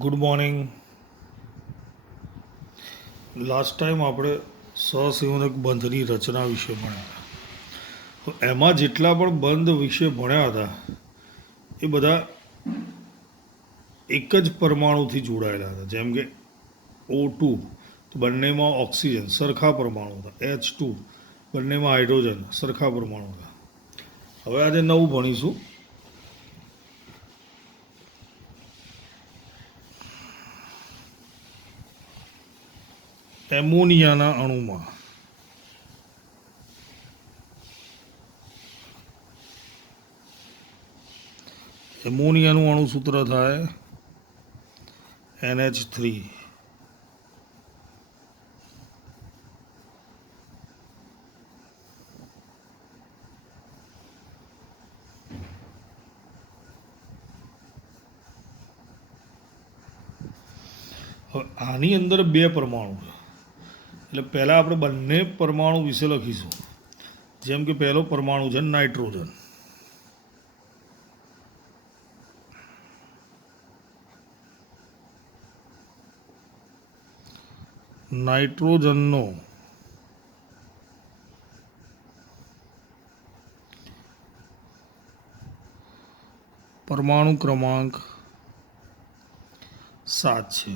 Good morning. Last time આપણે સહસંયોજક બંધની રચના વિશે ભણ્યા. તો એમાં જેટલા પણ બંધ વિશે ભણ્યા હતા એ બધા એક જ પરમાણુથી જોડાયેલા હતા. જેમ કે O2 તો બંનેમાં ઓક્સિજન સરખા પરમાણુ હતા. H2 બંનેમાં હાઇડ્રોજન સરખા પરમાણુ હતા. હવે આજે નવું ભણીશું. એમોનિયાના અણુમાં એમોનિયાનું અણુસૂત્ર થાય NH3. હવે આની અંદર બે પરમાણુ છે એટલે પહેલાં આપણે બંને પરમાણુ વિશે લખીશું. જેમ કે પહેલો પરમાણુ છે નાઇટ્રોજન. નાઇટ્રોજનનો પરમાણુ ક્રમાંક 7 છે.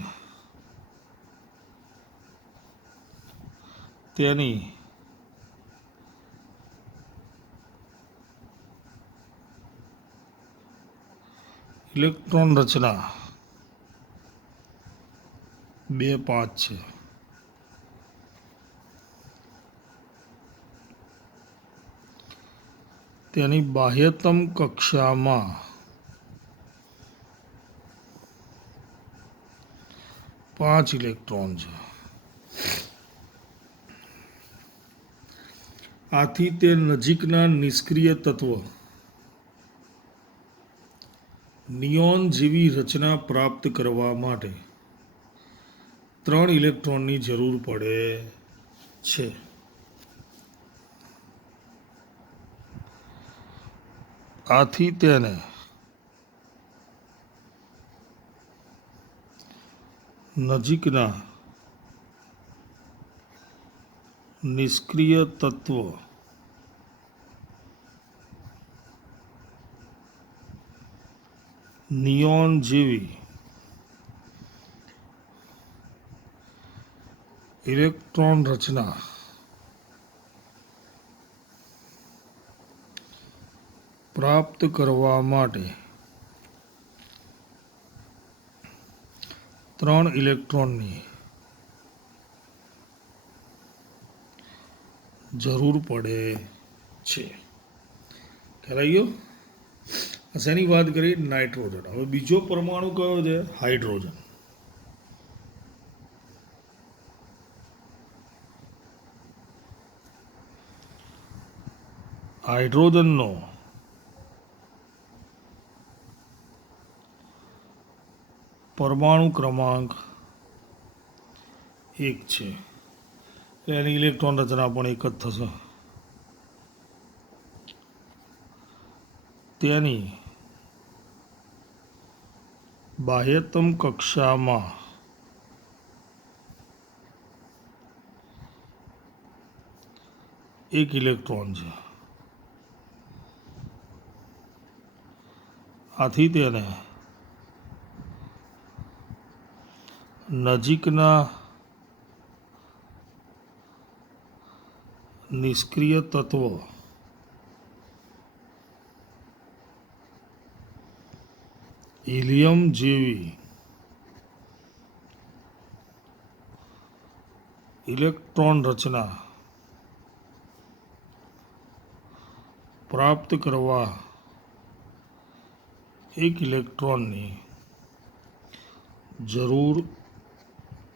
તેની ઇલેક્ટ્રોન રચના 2-5 છે. તેની બાહ્યતમ કક્ષામાં 5 ઇલેક્ટ્રોન છે. આથી તે નજીકના નિષ્ક્રિય તત્વ નિયોન જેવી રચના પ્રાપ્ત કરવા માટે 3 ઇલેક્ટ્રોનની જરૂર પડે છે. આથી તેને નજીકના નિષ્ક્રિય તત્વ નિયોન જેવી ઇલેક્ટ્રોન રચના પ્રાપ્ત કરવા માટે 3 ઇલેક્ટ્રોનની જરૂર પડે છે. ખ્યાલ આવી ગયો? શેની વાત કરી? નાઇટ્રોજન. હવે બીજો પરમાણુ કયો છે? હાઇડ્રોજન. હાઇડ્રોજનનો પરમાણુ ક્રમાંક 1 છે. એની ઇલેક્ટ્રોન રચના પણ એક જ થશે. તેની બાહ્યતમ કક્ષામાં 1 ઇલેક્ટ્રોન છે. આથી તેને નજીકના નિષ્ક્રિય તત્વ હિલિયમ જેવી ઇલેક્ટ્રોન રચના પ્રાપ્ત કરવા 1 ઇલેક્ટ્રોનની જરૂર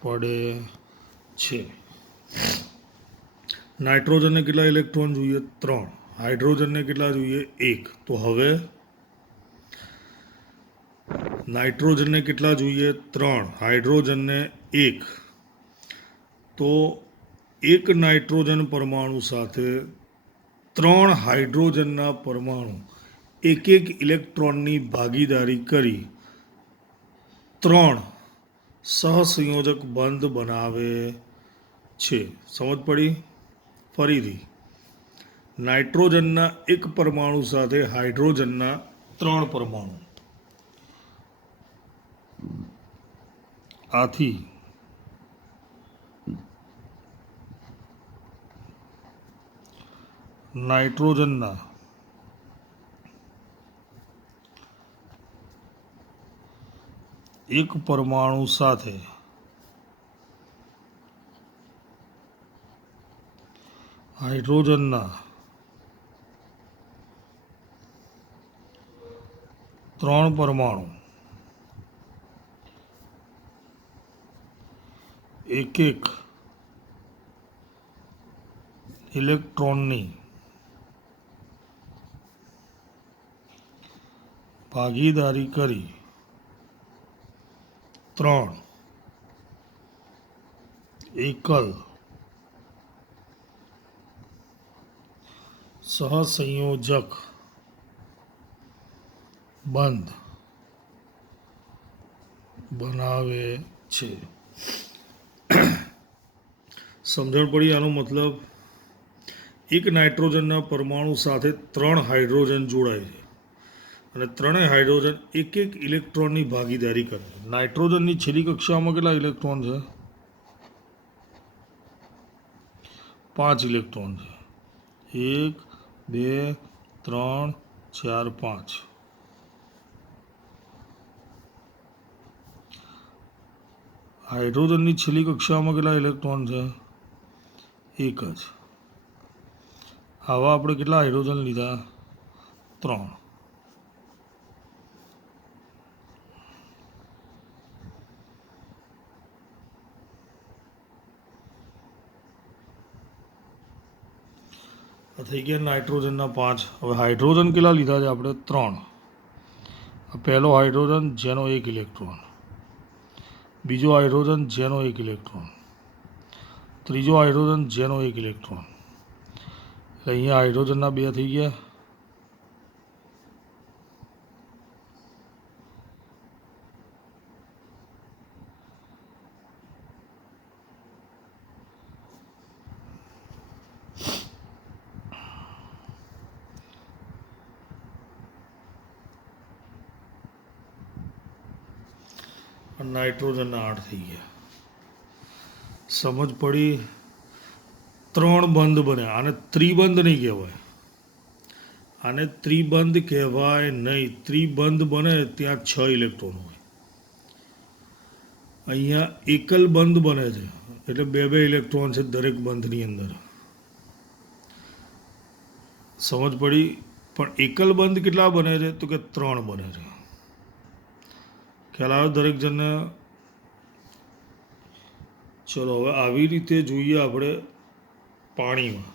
પડે છે. નાઇટ્રોજનને કેટલા ઇલેક્ટ્રોન જોઈએ? 3. હાઇડ્રોજનને કેટલા જોઈએ? 1. તો હવે નાઇટ્રોજનને કેટલા જોઈએ? 3. હાઇડ્રોજનને 1. તો એક નાઇટ્રોજન પરમાણુ સાથે 3 હાઇડ્રોજનના પરમાણુ એક ઇલેક્ટ્રોનની ભાગીદારી કરી 3 સહસંયોજક બંધ બનાવે છે. સમજ પડી? ફરીથી, નાઇટ્રોજનના એક પરમાણુ સાથે હાઇડ્રોજનના 3 પરમાણુ. આથી નાઇટ્રોજનના એક પરમાણુ સાથે હાઇડ્રોજનના 3 પરમાણુ એક ઇલેક્ટ્રોનની ભાગીદારી કરી 3 એકલ સહસંયોજક બંધ બનાવે છે. સમજણ પડી? આનો મતલબ એક નાઇટ્રોજનના પરમાણુ સાથે 3 હાઇડ્રોજન જોડાય છે અને 3 હાઇડ્રોજન એક ઇલેક્ટ્રોનની ભાગીદારી કરે. નાઇટ્રોજનની છેલ્લી કક્ષામાં કેટલા ઇલેક્ટ્રોન છે? 5 ઇલેક્ટ્રોન છે. 1 2 3 4 5. હાઇડ્રોજનની છેલ્લી કક્ષામાં કેટલા ઇલેક્ટ્રોન છે? 1 જ. આવા આપણે કેટલા હાઇડ્રોજન લીધા? 3. થઈ ગયા નાઇટ્રોજનના 5. હવે હાઇડ્રોજન કેટલા લીધા છે આપણે? 3. પહેલો હાઇડ્રોજન જેનો 1 ઇલેક્ટ્રોન, બીજો હાઇડ્રોજન જેનો 1 ઇલેક્ટ્રોન, ત્રીજો હાઇડ્રોજન જેનો 1 ઇલેક્ટ્રોન. એટલે અહીંયા હાઇડ્રોજનના 2 થઈ ગયા. નાઇટ્રોજનના 8 થઈ ગયા. સમજ પડી? 3 બંધ બન્યા. આને ત્રિબંધ નહીં કહેવાય. આને ત્રિબંધ કહેવાય નહીં. ત્રિબંધ બને ત્યાં 6 ઇલેક્ટ્રોન હોય. અહીંયા એકલ બંધ બને છે એટલે 2 ઇલેક્ટ્રોન છે દરેક બંધની અંદર. સમજ પડી? પણ એકલ બંધ કેટલા બને છે? તો કે 3 બને છે. ખ્યાલ આવ્યો દરેક જણને? ચલો હવે આવી રીતે જોઈએ આપણે પાણીમાં.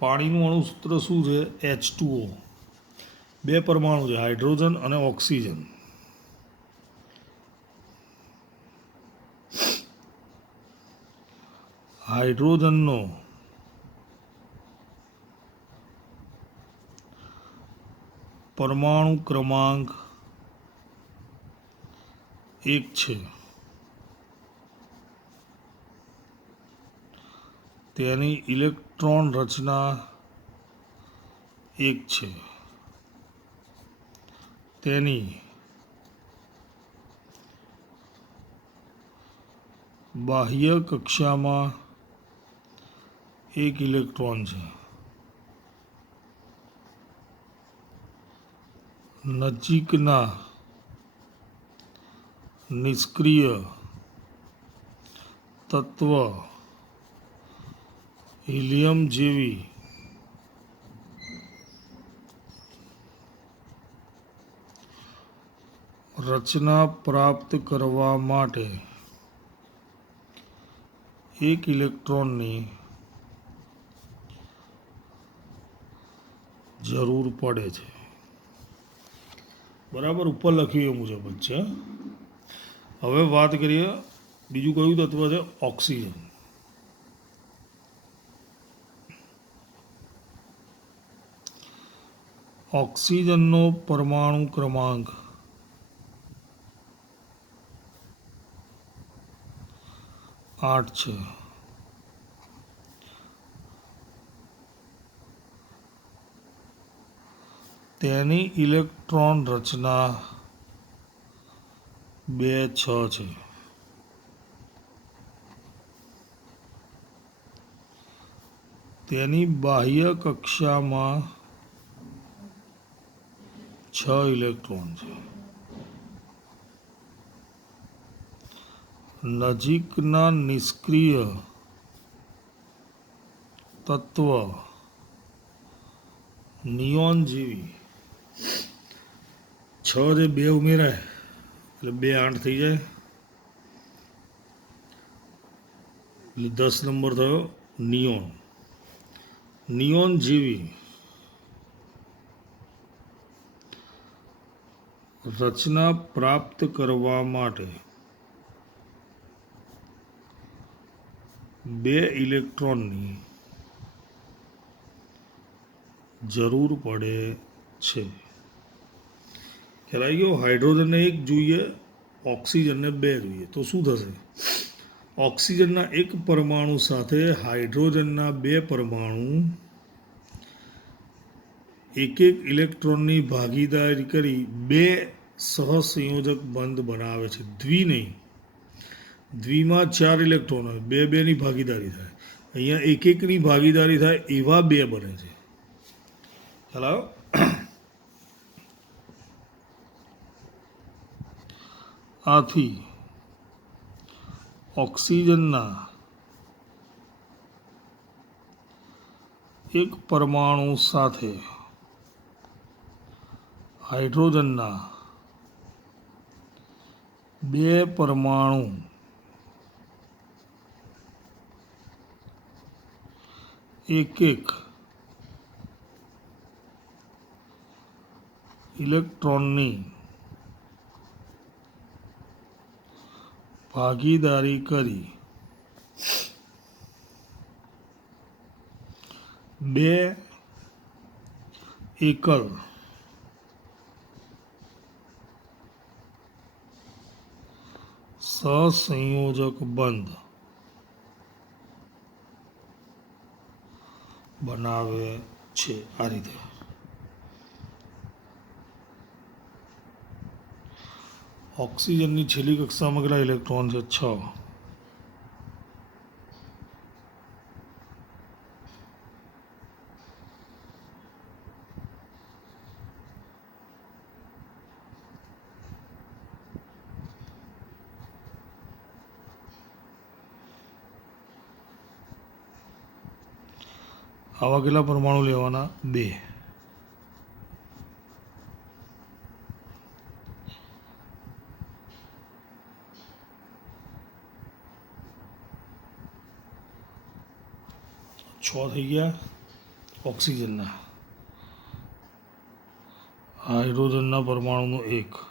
પાણીનું અણુસૂત્ર શું છે? H2O. 2 પરમાણુ છે, હાઇડ્રોજન અને ઓક્સિજન. હાઇડ્રોજનનો પરમાણુ ક્રમાંક 1 છે. તેની ઇલેક્ટ્રોન રચના 1 છે. તેની બાહ્ય કક્ષામાં 1 ઇલેક્ટ્રોન છે. નજીકના નિષ્ક્રિય તત્વ હિલિયમ જેવી રચના પ્રાપ્ત કરવા માટે 1 ઇલેક્ટ્રોનની જરૂર પડે છે. બરાબર, ઉપર લખ્યું એ મુજબ જ છે. હવે વાત કરીએ બીજું કયું તત્વ છે? ઓક્સિજન. ઓક્સિજનનો પરમાણુ ક્રમાંક 8 છે. તેની ઇલેક્ટ્રોન રચના 2 6 છે. તેની બાહ્ય કક્ષામાં 6 ઇલેક્ટ્રોન છે. નજીકના નિષ્ક્રિય તત્વ નિયોન જેવી 6 જે 2 ઉમેરાય એટલે 2 8 થઈ જાય, એટલે 10 નંબર થયો નિયોન. નિયોન જેવી રચના પ્રાપ્ત કરવા માટે 2 ઇલેક્ટ્રોનની જરૂર પડે છે. ખ્યાલ આવી ગયો? હાઇડ્રોજનને 1 જોઈએ, ઓક્સિજનને 2 જોઈએ, તો શું થશે? ઓક્સિજનના 1 પરમાણુ સાથે હાઇડ્રોજનના 2 પરમાણુ 1 ઇલેક્ટ્રોનની ભાગીદારી કરી 2 સહસંયોજક બંધ બનાવે છે. દ્વિ નહીં, દ્વિમાં 4 ઇલેક્ટ્રોન હોય, 2 2 ની ભાગીદારી થાય. અહીંયા 1 1 ની ભાગીદારી થાય એવા 2 બને છે. ખ્યાલ આવ્યો? આથી ઓક્સિજનના 1 પરમાણુ સાથે હાઇડ્રોજનના 2 પરમાણુ 1 1 ઇલેક્ટ્રોનની ભાગીદારી કરી 2 એકલ સહસંયોજક બંધ બનાવે છે. આ રીતે ઓક્સિજનની છેલ્લી કક્ષામાં કેટલા ઇલેક્ટ્રોન છે? 6. આવા કેટલા પરમાણુ લેવાના? 2. છ થઈ ગયા ઓક્સિજનના. હાઇડ્રોજનના પરમાણુનો 1,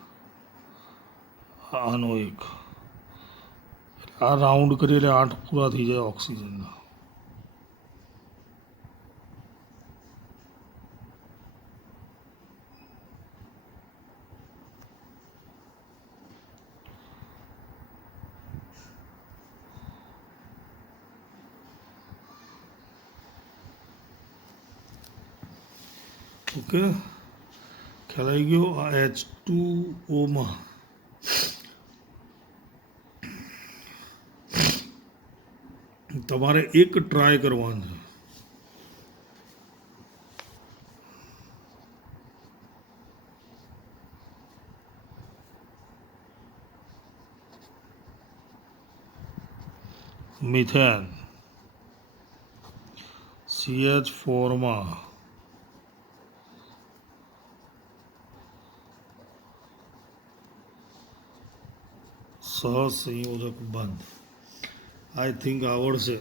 આનો 1. આ રાઉન્ડ કરીએ એટલે 8 પૂરા થઈ જાય ઓક્સિજનના. ઓકે, ખ્યાલ આવી ગયો? આ H2O તમારે 1 ટ્રાય કરવાનું છે. મિથેન CH4 સહસંયોજક બંધ. આઈ થિંક આવડશે.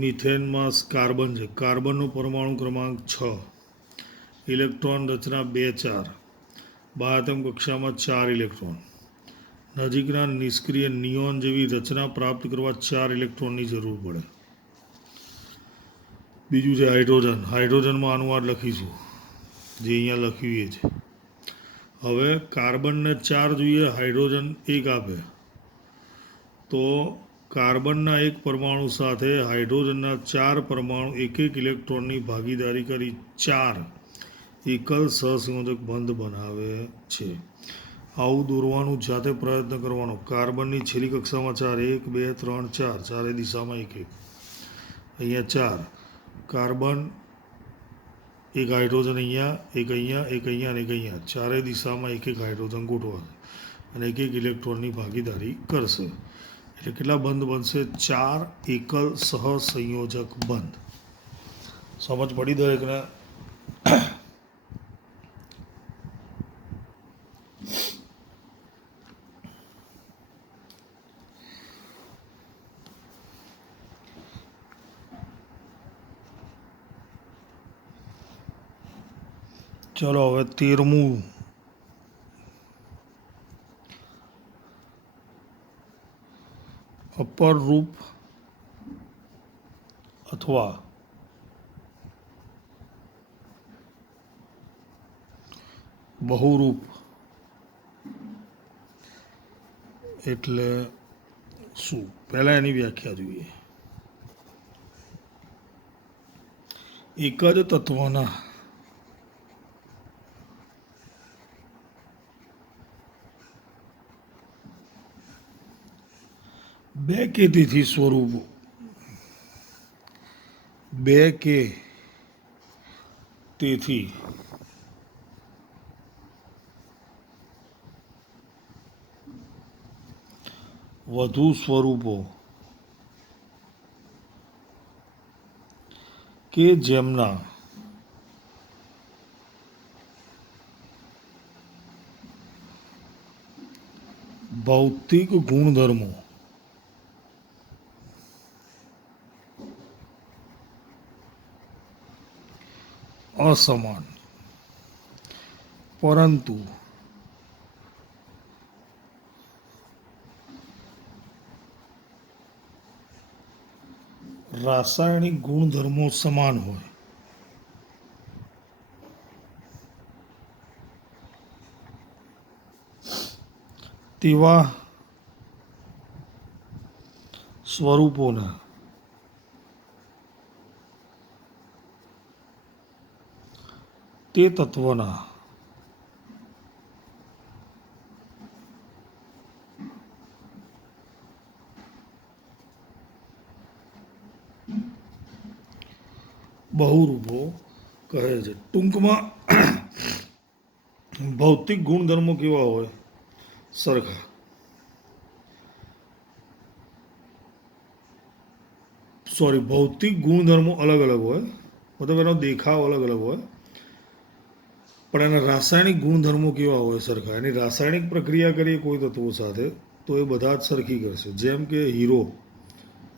મિથેનમાં કાર્બન છે. કાર્બનનો પરમાણુ ક્રમાંક 6, ઇલેક્ટ્રોન રચના 2 4, બાહ્યતમ કક્ષામાં 4 ઇલેક્ટ્રોન. નજીકના નિષ્ક્રિય નિયોન જેવી રચના પ્રાપ્ત કરવા 4 ઇલેક્ટ્રોનની જરૂર પડે. બીજું છે હાઇડ્રોજન. હાઇડ્રોજનમાં અનુવાદ લખીશું, જે અહીંયા લખ્યું એ છે. હવે કાર્બનને 4 જોઈએ, હાઇડ્રોજન 1 આપે, તો કાર્બનના એક પરમાણુ સાથે હાઇડ્રોજનના 4 પરમાણુ 1 ઇલેક્ટ્રોનની ભાગીદારી કરી 4 એકલ સહસંયોજક બંધ બનાવે છે. આવું દોરવાનું જાતે પ્રયત્ન કરવાનો. કાર્બનની છેલ્લી કક્ષામાં 4, 1 2 3 4, ચારે દિશામાં 1 1. અહીંયા 4 કાર્બન, એક હાઇડ્રોજન અહીંયા, એક અહીંયા, એક અહીંયા અને એક અહીંયા, ચારે દિશામાં 1 1 હાઇડ્રોજન ગોઠવાશે અને 1 1 ઇલેક્ટ્રોનની ભાગીદારી કરશે. એટલે કેટલા બંધ બનશે? 4 એકલ સહસંયોજક બંધ. સમજ પડી દરેકને? ચલો હવે 13મું. અપર રૂપ અથવા બહુરૂપ એટલે શું? પહેલા એની વ્યાખ્યા જોઈએ. એક જ તત્વના બે કે તેથી સ્વરૂપો, બે કે તેથી વધુ સ્વરૂપો કે જેમના ભૌતિક ગુણધર્મો અસમાન પરંતુ રાસાયણિક ગુણધર્મો સમાન હોય તેવા સ્વરૂપોના તે તત્વના બહુરૂપો કહે છે. ટૂંકમાં ભૌતિક ગુણધર્મો કેવા હોય? સરખા. ભૌતિક ગુણધર્મો અલગ અલગ હોય, મતલબ એનો દેખાવ અલગ અલગ હોય, પણ એના રાસાયણિક ગુણધર્મો કેવા હોય? સરખા. એની રાસાયણિક પ્રક્રિયા કરીએ કોઈ તત્વો સાથે તો એ બધા જ સરખી કરશે. જેમ કે હીરો,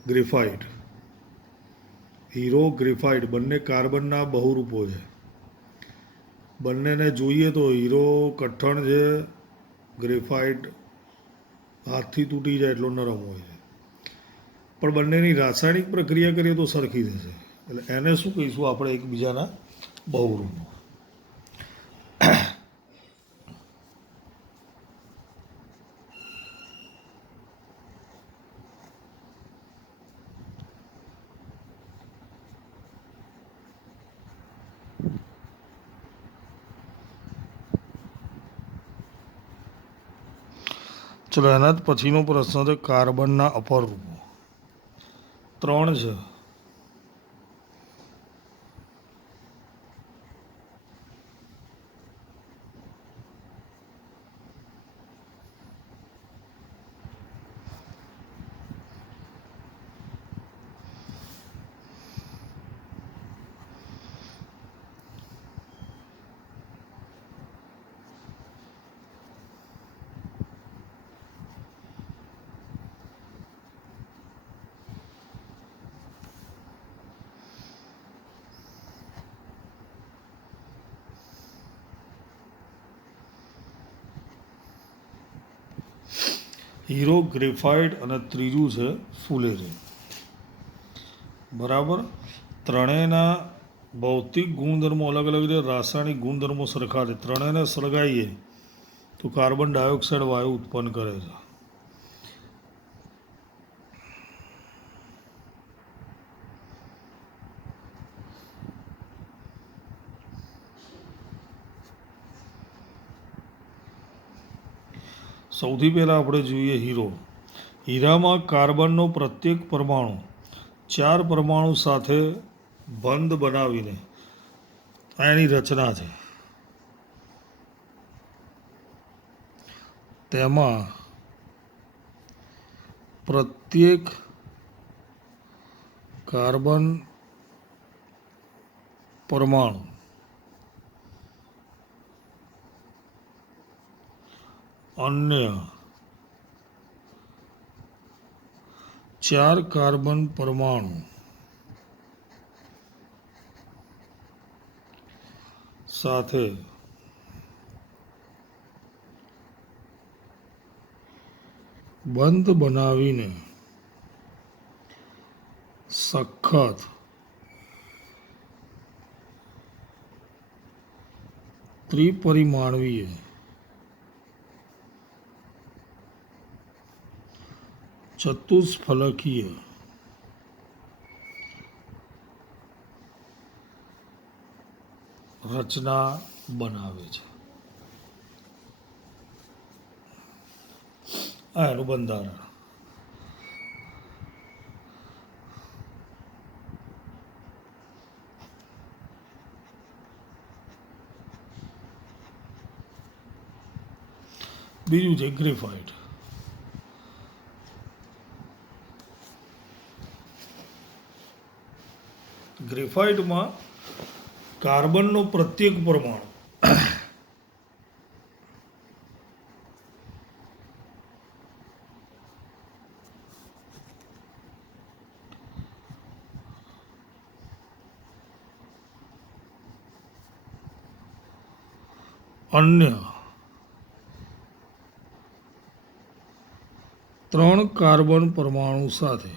ગ્રેફાઇટ. હીરો, ગ્રેફાઇટ બંને કાર્બનના બહુરૂપો છે. બંનેને જોઈએ તો હીરો કઠણ છે, ગ્રેફાઇટ હાથથી તૂટી જાય એટલો નરમ હોય છે. પણ બંનેની રાસાયણિક પ્રક્રિયા કરીએ તો સરખી થશે. એટલે એને શું કહીશું આપણે? એકબીજાના બહુરૂપો. ચલો એના જ પછીનો પ્રશ્ન છે કાર્બનના અપર રૂપો. 3 છે. હીરો, ગ્રેફાઇટ અને ત્રીજું છે ફુલેરિન. બરાબર. ત્રણેયના ભૌતિક ગુણધર્મો અલગ અલગ છે, રાસાયણિક ગુણધર્મો સરખા છે. ત્રણેયને સળગાવીએ તો કાર્બન ડાયોક્સાઇડ વાયુ ઉત્પન્ન કરે છે. સૌથી પહેલાં આપણે જોઈએ હીરો. હીરામાં કાર્બનનો પ્રત્યેક પરમાણુ 4 પરમાણુ સાથે બંધ બનાવીને આ એની રચના છે. તેમાં પ્રત્યેક કાર્બન પરમાણુ અન્ય 4 કાર્બન પરમાણુ સાથે બંધ બનાવીને સખત ત્રિપરિમાણીય ચતુષ્ફલકીય રચના બનાવે છે. આ એનું બંધારણ. બીજું છે ગ્રેફાઇટ. ગ્રેફાઇટમાં કાર્બનનો પ્રત્યેક પરમાણુ અન્ય 3 કાર્બન પરમાણુ સાથે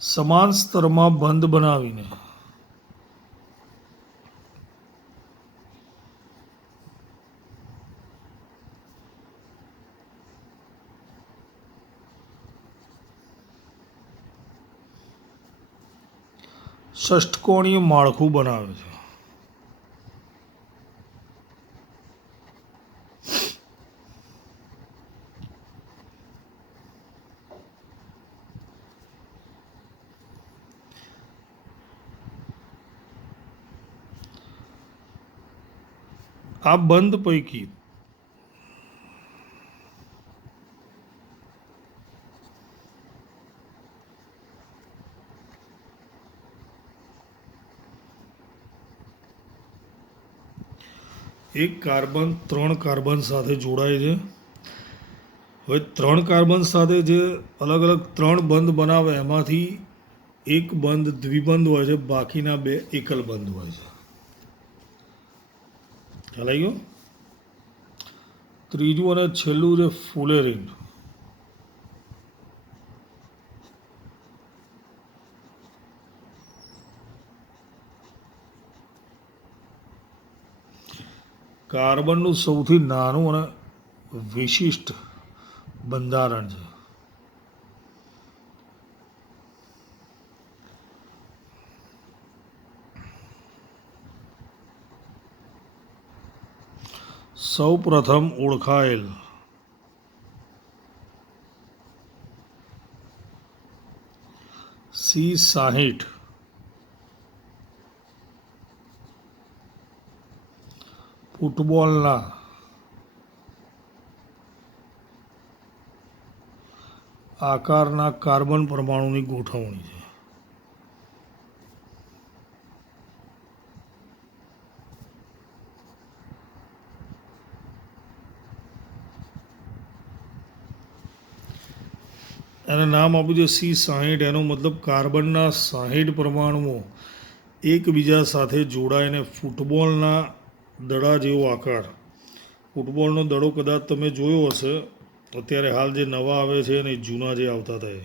સમાન સ્તરમાં બંધ બનાવીને ષષ્ઠકોણીય માળખું બનાવે છે. આ બંધ પૈકી એક કાર્બન 3 કાર્બન સાથે જોડાય છે. હવે 3 કાર્બન સાથે જે અલગ અલગ 3 બંધ બનાવે એમાંથી એક બંધ દ્વિબંધ હોય છે, બાકીના 2 એકલ બંધ હોય છે. ખ્યાલ આવી ગયો. ત્રીજું અને છેલ્લું છે ફુલેરિન. કાર્બનનું સૌથી નાનું અને વિશિષ્ટ બંધારણ છે. સૌ પ્રથમ ઓળખાયેલ C60 ફૂટબોલના આકારના કાર્બન પરમાણુની ગોઠવણી છે. એને નામ આપ્યું છે C60. એનો મતલબ કાર્બનના 60 પરમાણુઓ એકબીજા સાથે જોડાઈને ફૂટબોલના દડા જેવો આકાર. ફૂટબોલનો દડો કદાચ તમે જોયો હશે. અત્યારે હાલ જે નવા આવે છે ને જૂના જે આવતા હતા એ,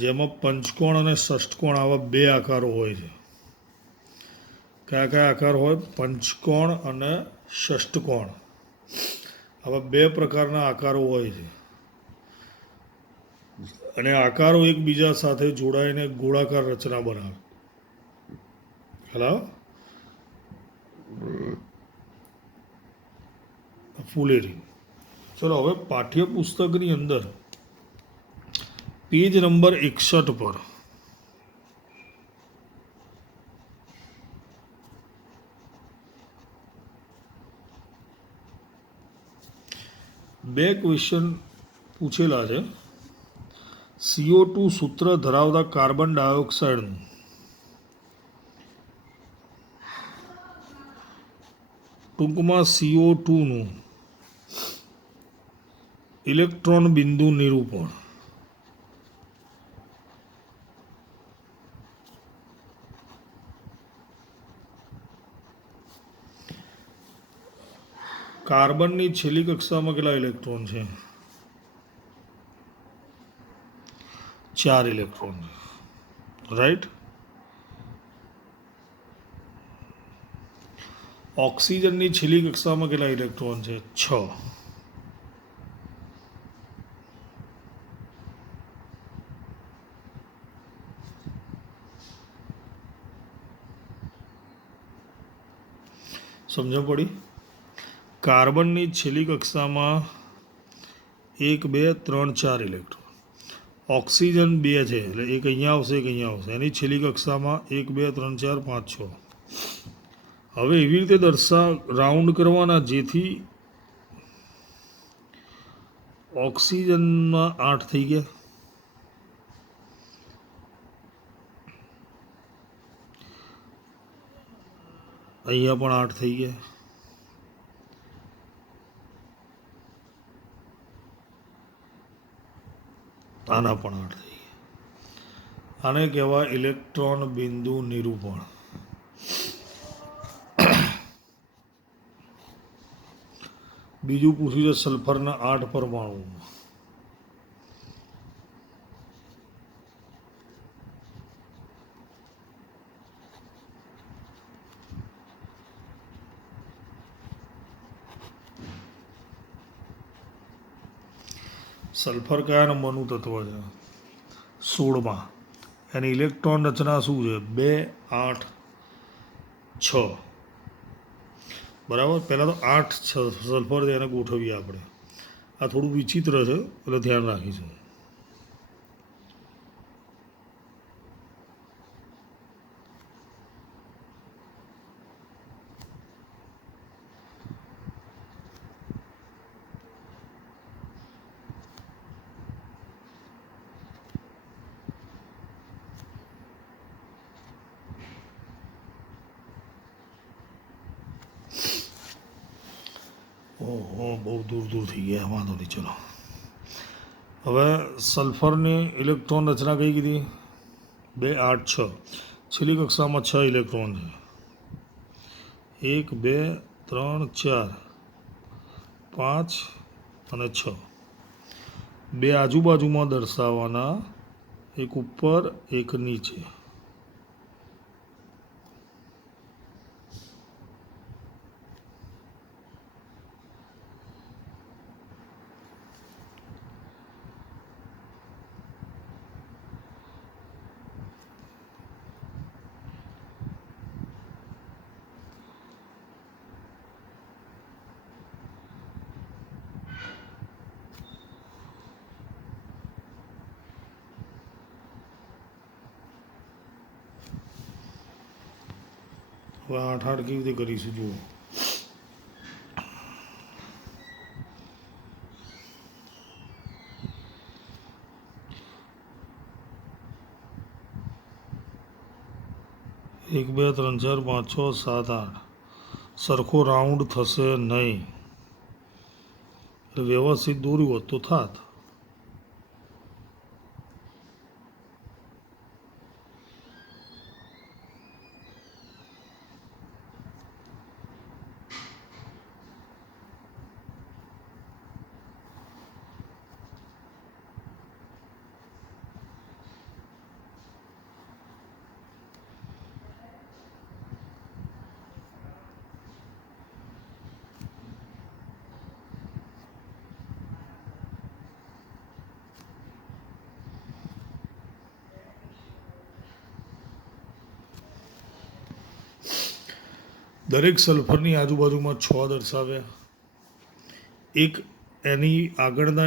જેમાં પંચકોણ અને ષષ્ઠકોણ આવા બે આકારો હોય છે. કયા કયા આકાર હોય? પંચકોણ અને ષષ્ઠકોણ. આવા બે પ્રકારના આકારો હોય છે. અને આકારો એકબીજા સાથે જોડાઈને ગોળાકાર રચના બનાવે. હેલો, ફૂલેરી. ચલો હવે પાઠ્યપુસ્તકની અંદર પેજ નંબર 61 પર બે ક્વેશ્ચન પૂછેલા છે. CO2 સૂત્ર ધરાવતા કાર્બન ડાયોક્સાઇડનું ટૂંકમાં CO2 નું ઇલેક્ટ્રોન બિંદુ નિરૂપણ. કાર્બનની છેલ્લી કક્ષામાં કેટલા ઇલેક્ટ્રોન છે? 4 ઇલેક્ટ્રોન. રાઈટ. ઓક્સિજનની છેલ્લી કક્ષામાં કેટલા ઇલેક્ટ્રોન છે? 6. સમજણ પડી? કાર્બનની છેલ્લી કક્ષામાં 1 2 3 4 ઇલેક્ટ્રોન. ઓક્સિજન 2 છે એટલે એક અહીંયા આવશે, એક અહીંયા આવશે. એની છેલ્લી કક્ષામાં 1 2 3 4 5 6. હવે એવી રીતે રાઉન્ડ કરવાના જેથી ઓક્સિજનમાં 8 થઈ ગયા, અહીંયા પણ 8 થઈ ગયા, આના પણ 8 થઈ ગયા. આને કહેવાય ઇલેક્ટ્રોન બિંદુ નિરૂપણ. બીજું પૂછ્યું છે સલ્ફરના 8 પરમાણુ. સલ્ફર કયા નંબરનું તત્વ છે? 16માં. એની ઇલેક્ટ્રોન રચના શું છે? 2 8 6. બરાબર. પહેલાં તો 8 સલ્ફર છે, એને ગોઠવીએ આપણે. આ થોડું વિચિત્ર છે એટલે ધ્યાન રાખીશું. ઓહો, બહુ દૂર થઈ ગયા. વાંધો નહીં. ચલો હવે સલ્ફરની ઇલેક્ટ્રોન રચના કઈ કીધી? 2 8 6. છેલ્લી કક્ષામાં 6 ઇલેક્ટ્રોન છે. 1 2 3 4 5 અને 6. 2 આજુબાજુમાં દર્શાવવાના, એક ઉપર એક નીચે. હવે 8 8 કેવી રીતે કરીશું જુઓ. એક બે ત્રણ ચાર પાંચ છ સાત આઠ સરખો રાઉન્ડ થશે નહીં. એટલે વ્યવસ્થિત દોર્યું હોત તો થાત. દરેક સલ્ફરની આજુબાજુમાં 6 દર્શાવ્યા. એક એની આગળના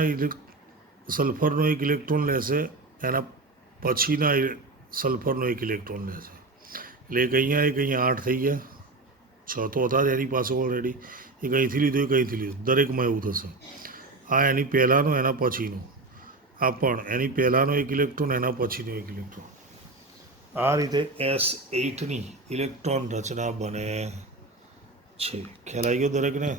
સલ્ફરનો એક ઇલેક્ટ્રોન લેશે, એના પછીના સલ્ફરનો એક ઇલેક્ટ્રોન લેશે. એટલે એક અહીંયા 8 થઈ ગયા. 6 તો હતા જ એની પાસે ઓલરેડી. એક અહીંથી લીધો, એક અહીંથી લીધો. દરેકમાં એવું થશે. આ એની પહેલાંનો, એના પછીનો. આ પણ એની પહેલાંનો એક ઇલેક્ટ્રોન, એના પછીનો એક ઇલેક્ટ્રોન. આ રીતે S8ની ઇલેક્ટ્રોન રચના બને છે. ખ્યાલ આવી ગયો દરેકને?